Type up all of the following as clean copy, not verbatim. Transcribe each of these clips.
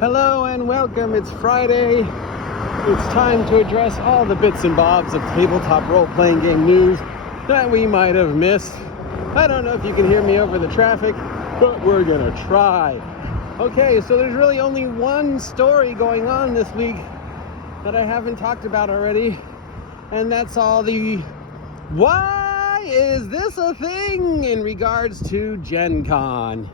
Hello and welcome. It's Friday. It's time to address all the bits and bobs of tabletop role-playing game news that we might have missed. I don't know if you can hear me over the traffic, but we're gonna try. Okay, so there's really only one story going on this week that I haven't talked about already, and that's all the why is this a thing in regards to Gencon.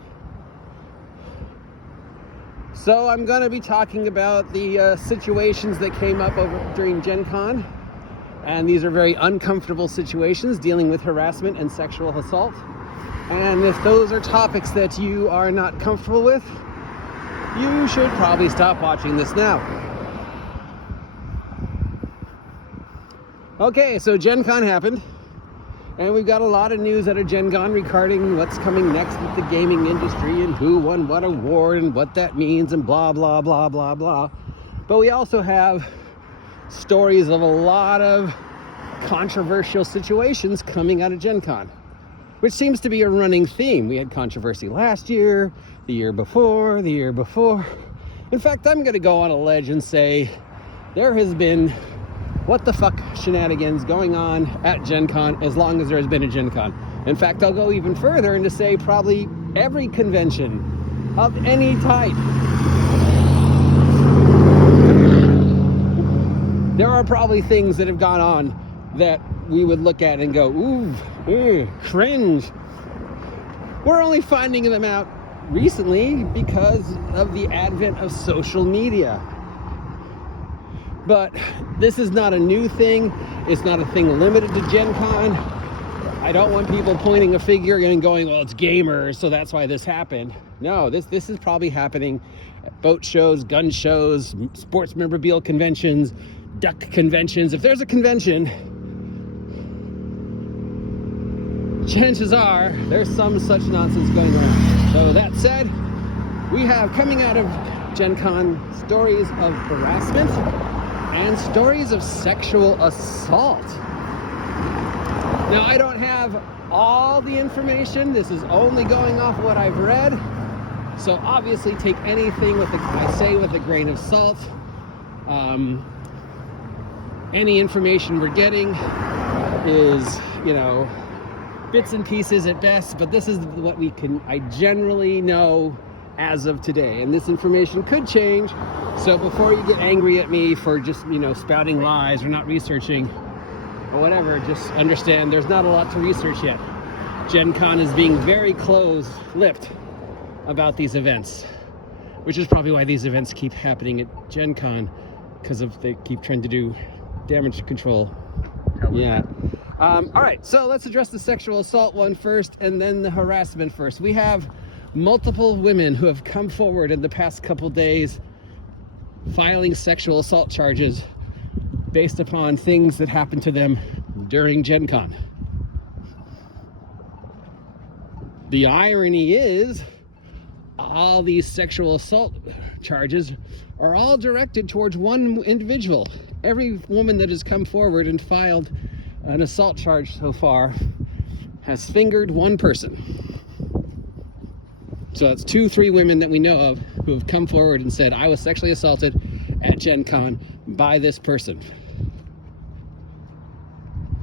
So I'm going to be talking about the situations that came up during Gencon, and these are very uncomfortable situations dealing with harassment and sexual assault. And if those are topics that you are not comfortable with, you should probably stop watching this now. Okay, so Gencon happened, and we've got a lot of news out of Gencon regarding what's coming next with the gaming industry and who won what award and what that means and blah, blah, blah, blah, blah. But we also have stories of a lot of controversial situations coming out of Gencon, which seems to be a running theme. We had controversy last year, the year before, the year before. In fact, I'm going to go on a ledge and say there has been what the fuck shenanigans going on at Gencon as long as there has been a Gencon. In fact, I'll go even further and to say probably every convention of any type. There are probably things that have gone on that we would look at and go, ooh, cringe. We're only finding them out recently because of the advent of social media. But this is not a new thing. It's not a thing limited to Gencon. I don't want people pointing a finger and going, well, it's gamers, so that's why this happened. No, this is probably happening at boat shows, gun shows, sports memorabilia conventions, duck conventions. If there's a convention, chances are there's some such nonsense going around. So that said, we have coming out of Gencon stories of harassment and stories of sexual assault. Now, I don't have all the information. This is only going off what I've read. So obviously take anything I say with a grain of salt. Any information we're getting is, bits and pieces at best, but this is what I generally know as of today, and this information could change. So before you get angry at me for just spouting lies or not researching or whatever, just understand there's not a lot to research yet. Gencon is being very close-lipped about these events, which is probably why these events keep happening at Gencon, because they keep trying to do damage control. Yeah. All right, so let's address the sexual assault one first and then the harassment first. We have multiple women who have come forward in the past couple days filing sexual assault charges based upon things that happened to them during Gencon. The irony is all these sexual assault charges are all directed towards one individual. Every woman that has come forward and filed an assault charge so far has fingered one person. So that's 2-3 women that we know of who have come forward and said, I was sexually assaulted at Gencon by this person.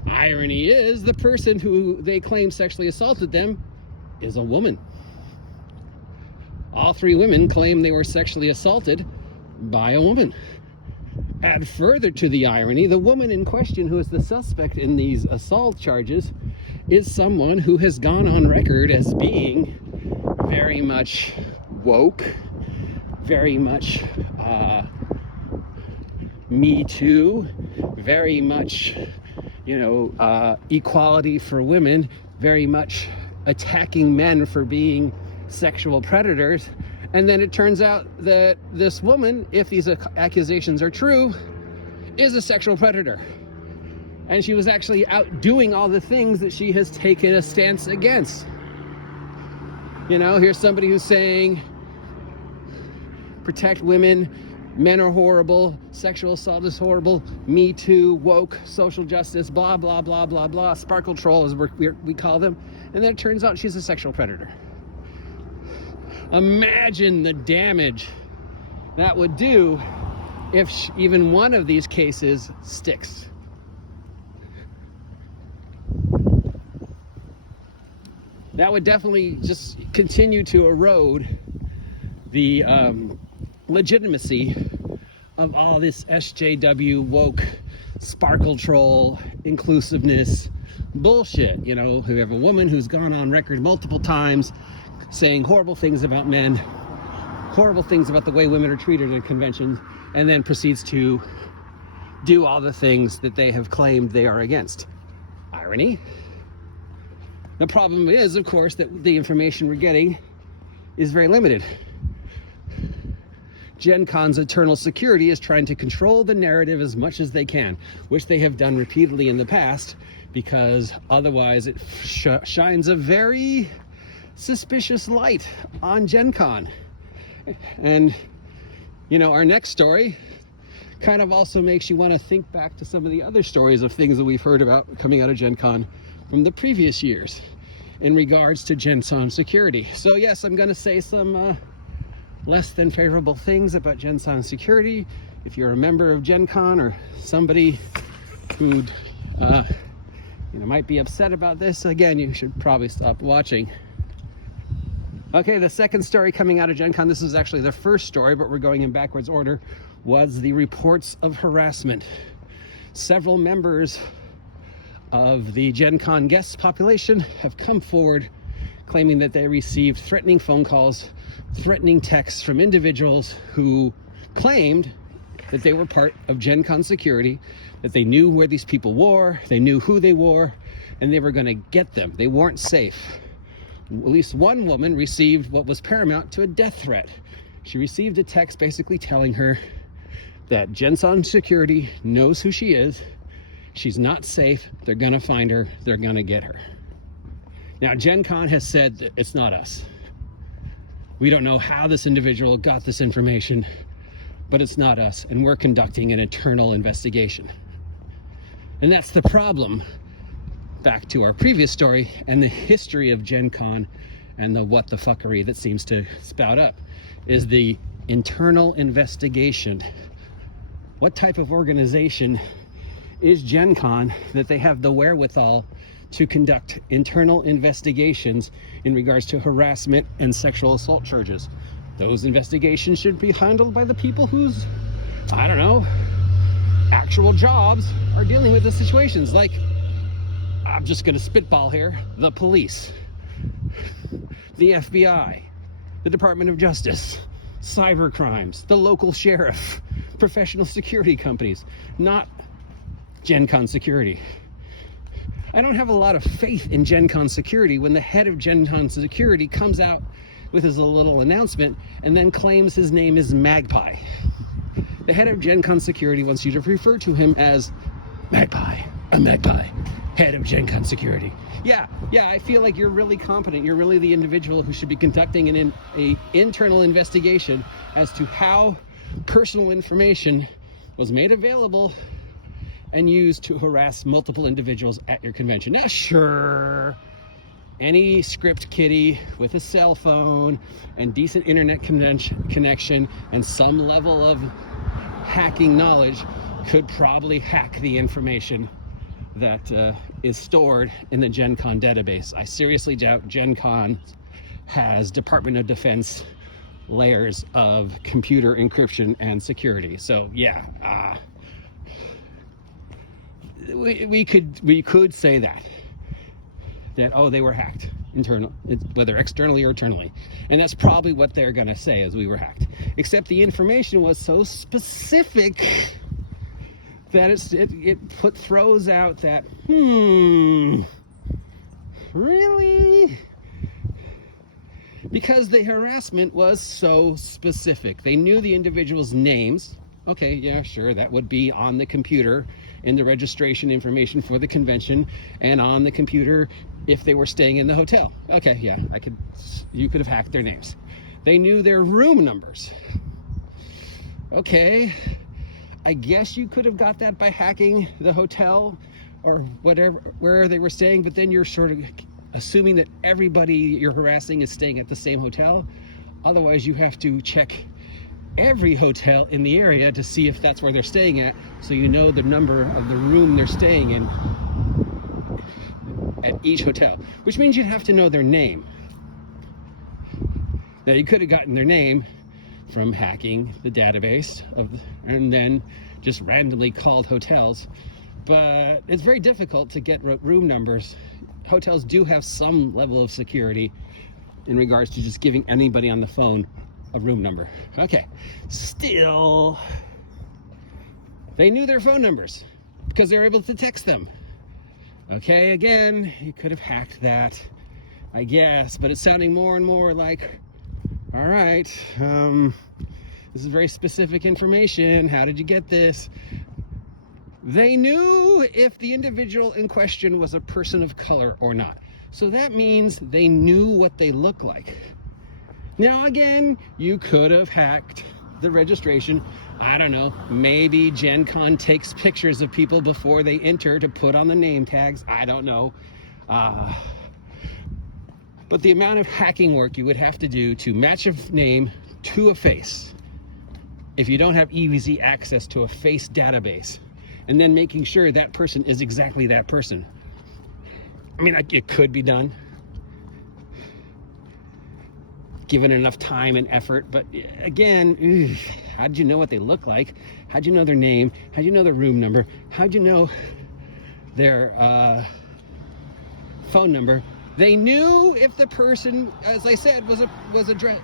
Irony is the person who they claim sexually assaulted them is a woman. All 3 women claim they were sexually assaulted by a woman. Add further to the irony, the woman in question who is the suspect in these assault charges is someone who has gone on record as being very much woke, very much Me Too, very much, equality for women, very much attacking men for being sexual predators. And then it turns out that this woman, if these accusations are true, is a sexual predator. And she was actually out doing all the things that she has taken a stance against. Here's somebody who's saying, protect women, men are horrible, sexual assault is horrible, Me Too, woke, social justice, blah, blah, blah, blah, blah, sparkle troll as we call them. And then it turns out she's a sexual predator. Imagine the damage that would do if even one of these cases sticks. That would definitely just continue to erode the legitimacy of all this SJW woke sparkle troll inclusiveness bullshit. You know, we have a woman who's gone on record multiple times saying horrible things about men, horrible things about the way women are treated at conventions, and then proceeds to do all the things that they have claimed they are against. Irony. The problem is, of course, that the information we're getting is very limited. Gencon's eternal security is trying to control the narrative as much as they can, which they have done repeatedly in the past, because otherwise it shines a very suspicious light on Gencon. And, you know, our next story kind of also makes you want to think back to some of the other stories of things that we've heard about coming out of Gencon from the previous years in regards to Gencon security. So yes, I'm going to say some less than favorable things about Gencon security. If you're a member of Gencon or somebody who might be upset about this, again, you should probably stop watching. Okay, the second story coming out of Gencon, this is actually the first story, but we're going in backwards order, was the reports of harassment. Several members of the Gencon guest population have come forward claiming that they received threatening phone calls, threatening texts from individuals who claimed that they were part of Gencon security, that they knew where these people were, they knew who they were, and they were going to get them. They weren't safe. At least one woman received what was paramount to a death threat. She received a text basically telling her that Gencon security knows who she is, she's not safe, they're going to find her, they're going to get her. Now, Gencon has said that it's not us. We don't know how this individual got this information, but it's not us, and we're conducting an internal investigation. And that's the problem, back to our previous story and the history of Gencon and the what the fuckery that seems to spout up, is the internal investigation. What type of organization is Gencon that they have the wherewithal to conduct internal investigations in regards to harassment and sexual assault charges? Those investigations should be handled by the people whose, I don't know, actual jobs are dealing with the situations. Like, I'm just going to spitball here, the police, the FBI, the Department of Justice, cyber crimes, the local sheriff, professional security companies, not Gencon security. I don't have a lot of faith in Gencon security when the head of Gencon security comes out with his little announcement and then claims his name is Magpie. The head of Gencon security wants you to refer to him as Magpie, a Magpie, head of Gencon security. Yeah, I feel like you're really competent. You're really the individual who should be conducting an internal investigation as to how personal information was made available and used to harass multiple individuals at your convention. Now, sure, any script kiddie with a cell phone and decent internet connection and some level of hacking knowledge could probably hack the information that is stored in the Gencon database. I seriously doubt Gencon has Department of Defense layers of computer encryption and security. So yeah, we could say that oh, they were hacked, whether externally or internally, and that's probably what they're gonna say, is we were hacked. Except the information was so specific that it throws out that really, because the harassment was so specific. They knew the individuals' names. Okay, yeah, sure, that would be on the computer in the registration information for the convention, and on the computer if they were staying in the hotel. Okay, yeah, you could have hacked their names. They knew their room numbers. Okay, I guess you could have got that by hacking the hotel or whatever, where they were staying, but then you're sort of assuming that everybody you're harassing is staying at the same hotel. Otherwise, you have to check every hotel in the area to see if that's where they're staying at, so you know the number of the room they're staying in at each hotel, which means you'd have to know their name. Now, you could have gotten their name from hacking the database and then just randomly called hotels, but it's very difficult to get room numbers. Hotels do have some level of security in regards to just giving anybody on the phone a room number. Okay, still, they knew their phone numbers because they were able to text them. Okay, again, you could have hacked that, I guess, but it's sounding more and more like, all right, this is very specific information. How did you get this? They knew if the individual in question was a person of color or not. So that means they knew what they look like. Now, again, you could have hacked the registration. I don't know, maybe Gencon takes pictures of people before they enter to put on the name tags. I don't know. But the amount of hacking work you would have to do to match a name to a face, if you don't have easy access to a face database, and then making sure that person is exactly that person. I mean, it could be done, given enough time and effort, but again, how'd you know what they look like? How'd you know their name? How'd you know their room number? How'd you know their phone number? They knew if the person, as I said,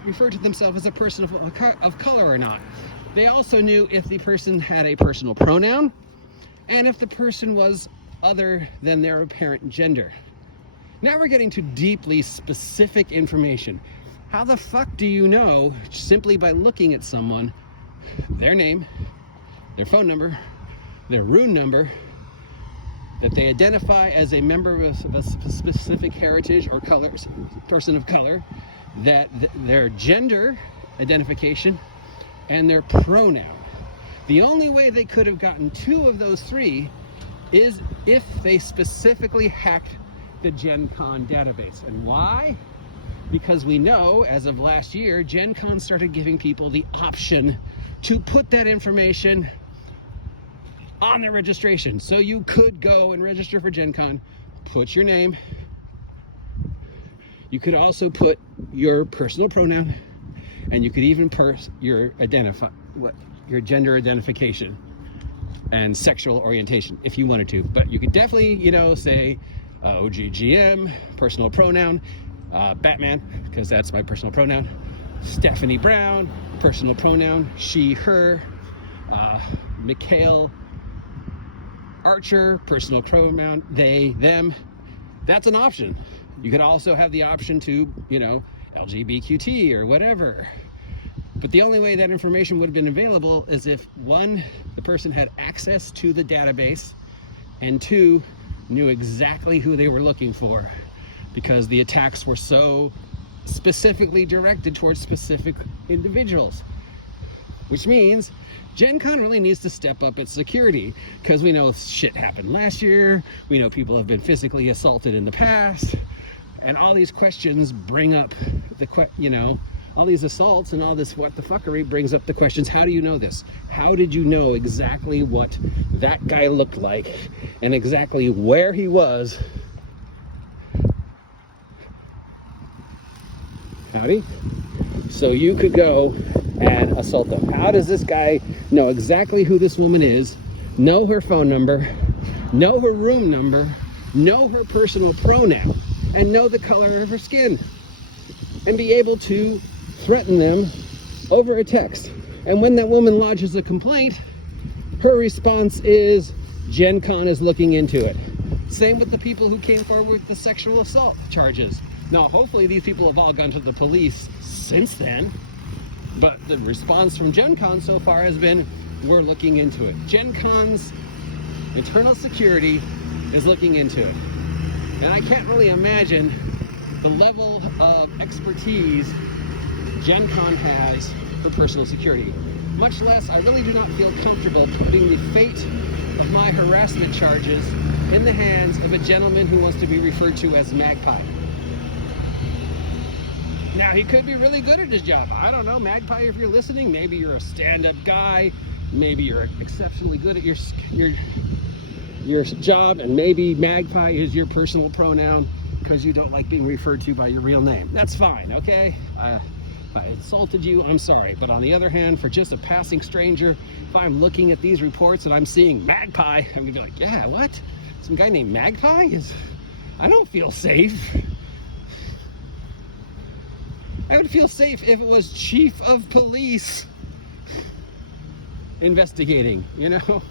referred to themselves as a person of color or not. They also knew if the person had a personal pronoun and if the person was other than their apparent gender. Now we're getting to deeply specific information. How the fuck do you know, simply by looking at someone, their name, their phone number, their room number, that they identify as a member of a specific heritage or color, person of color, that their gender identification, and their pronoun? The only way they could have gotten two of those three is if they specifically hacked the Gencon database. And why? Because we know, as of last year, Gencon started giving people the option to put that information on their registration. So you could go and register for Gencon, put your name. You could also put your personal pronoun, and you could even your gender identification and sexual orientation if you wanted to. But you could definitely, say OGGM, personal pronoun, Batman, because that's my personal pronoun, Stephanie Brown, personal pronoun, she, her, Mikhail Archer, personal pronoun, they, them. That's an option. You could also have the option to, LGBTQ or whatever. But the only way that information would have been available is if, one, the person had access to the database, and two, knew exactly who they were looking for, because the attacks were so specifically directed towards specific individuals. Which means Gencon really needs to step up its security, because we know shit happened last year, we know people have been physically assaulted in the past, and all these questions bring up all these assaults and all this what the fuckery brings up the questions. How do you know this? How did you know exactly what that guy looked like and exactly where he was? Howdy. So you could go and assault them. How does this guy know exactly who this woman is, know her phone number, know her room number, know her personal pronoun, and know the color of her skin, and be able to threaten them over a text? And when that woman lodges a complaint, her response is, Gencon is looking into it. Same with the people who came forward with the sexual assault charges. Now, hopefully these people have all gone to the police since then, but the response from Gencon so far has been, we're looking into it. Gencon's internal security is looking into it. And I can't really imagine the level of expertise Gencon has for personal security. Much less, I really do not feel comfortable putting the fate of my harassment charges in the hands of a gentleman who wants to be referred to as Magpie. Now, he could be really good at his job. I don't know, Magpie, if you're listening, maybe you're a stand-up guy, maybe you're exceptionally good at your job, and maybe Magpie is your personal pronoun because you don't like being referred to by your real name. That's fine, okay? If I insulted you, I'm sorry. But on the other hand, for just a passing stranger, if I'm looking at these reports and I'm seeing Magpie, I'm gonna be like, yeah, what? Some guy named Magpie? I don't feel safe. I would feel safe if it was Chief of Police investigating, you know?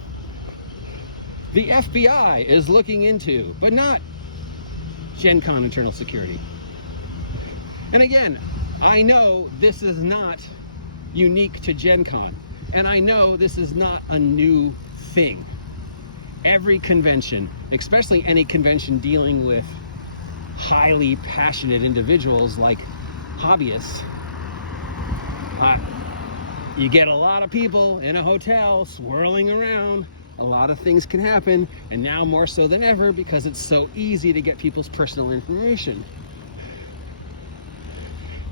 The FBI is looking into, but not Gencon Internal Security. And again, I know this is not unique to Gencon, and I know this is not a new thing. Every convention, especially any convention dealing with highly passionate individuals like hobbyists, you get a lot of people in a hotel swirling around. A lot of things can happen, and now more so than ever because it's so easy to get people's personal information.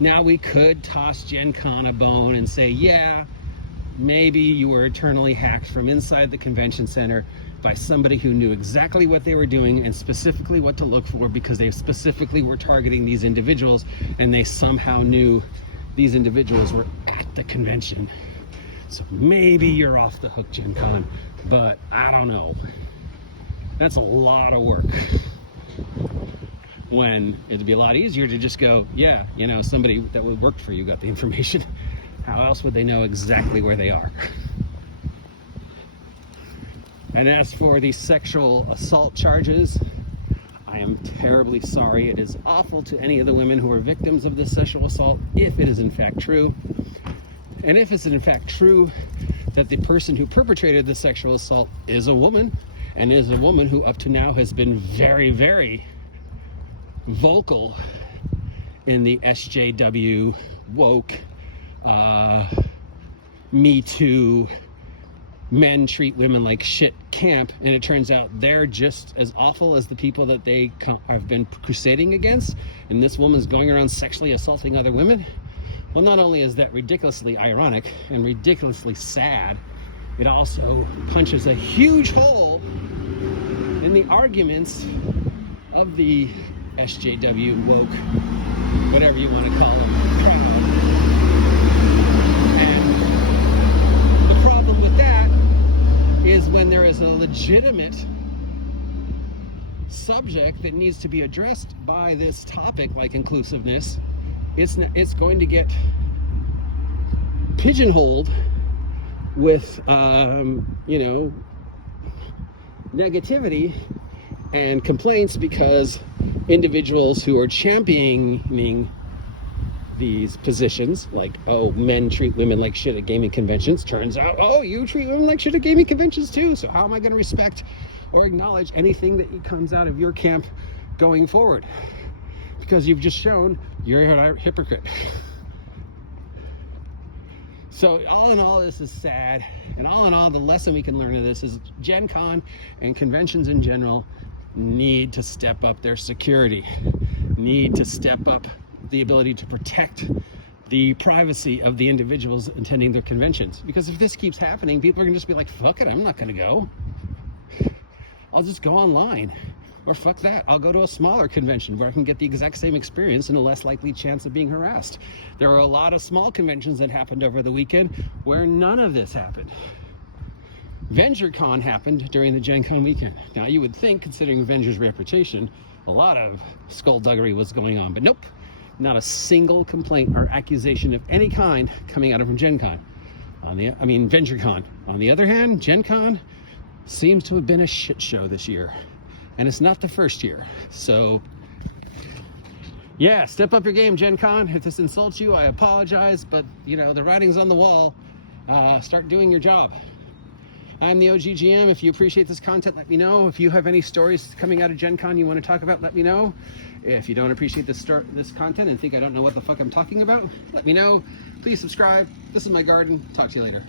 Now we could toss Gencon a bone and say, yeah, maybe you were eternally hacked from inside the convention center by somebody who knew exactly what they were doing and specifically what to look for because they specifically were targeting these individuals, and they somehow knew these individuals were at the convention. So maybe you're off the hook, Gencon, but I don't know. That's a lot of work. When it'd be a lot easier to just go, yeah, you know, somebody that worked for you got the information. How else would they know exactly where they are? And as for the sexual assault charges, I am terribly sorry. It is awful to any of the women who are victims of this sexual assault, if it is in fact true. And if it's in fact true that the person who perpetrated the sexual assault is a woman, and is a woman who up to now has been very, very vocal in the SJW, woke, Me Too, men treat women like shit camp, and it turns out they're just as awful as the people that they have been crusading against, and this woman's going around sexually assaulting other women. Well, not only is that ridiculously ironic and ridiculously sad, it also punches a huge hole in the arguments of the SJW, woke, whatever you want to call them. And the problem with that is when there is a legitimate subject that needs to be addressed by this topic, like inclusiveness, it's going to get pigeonholed with, you know, negativity and complaints because individuals who are championing these positions, like, oh, men treat women like shit at gaming conventions, turns out, oh, you treat women like shit at gaming conventions too, so how am I going to respect or acknowledge anything that comes out of your camp going forward? Because you've just shown you're a hypocrite. So all in all, this is sad, and all in all, the lesson we can learn of this is Gencon and conventions in general need to step up their security, need to step up the ability to protect the privacy of the individuals attending their conventions. Because if this keeps happening, people are gonna just be like, fuck it, I'm not gonna go. I'll just go online. Or fuck that, I'll go to a smaller convention where I can get the exact same experience and a less likely chance of being harassed. There are a lot of small conventions that happened over the weekend where none of this happened. VentureCon happened during the Gencon weekend. Now you would think, considering Venture's reputation, a lot of skullduggery was going on, but nope. Not a single complaint or accusation of any kind coming out of VentureCon. On the other hand, Gencon seems to have been a shit show this year. And it's not the first year. So, yeah, step up your game, Gencon. If this insults you, I apologize. But, you know, the writing's on the wall. Start doing your job. I'm the OGGM. If you appreciate this content, let me know. If you have any stories coming out of Gencon you want to talk about, let me know. If you don't appreciate this content and think I don't know what the fuck I'm talking about, let me know. Please subscribe. This is my garden. Talk to you later.